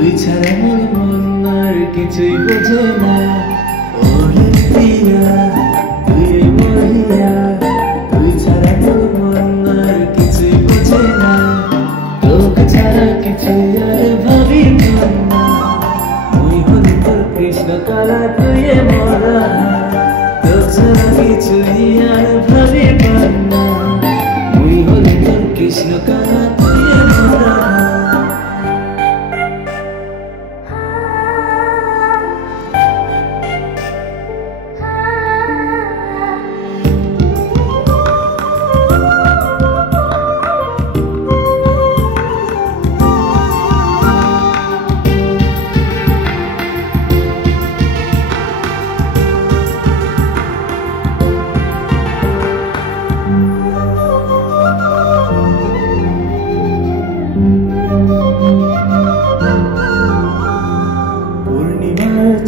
তুই ছাড়া মোর মন আর কিছুই বোঝে না। ওরে প্রিয়া তুই মোর হিয়া, তুই ছাড়া মোর মন আর কিছুই বোঝে না। তোকে ছাড়া কিছুই আর ভাবি না। মুই হলি তোর কৃষ্ণ কালা তুই মোরা, তোর ছাড়া কিছুই আর ভাবি না। মুই হলি তোর কৃষ্ণ কালা তুই মোরা।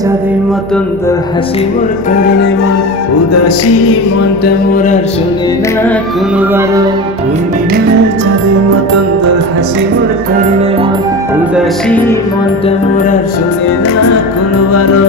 চাঁদের মতন তোর হাসি মোর কারণে মন উদাসী, মনটা মোর আর শুনে না কোনো বারো। পূর্ণিমার চাঁদের মতন তোর হাসি মোর কারণে মন উদাসী, মনটা মোর আর শুনে না কোনো বারো।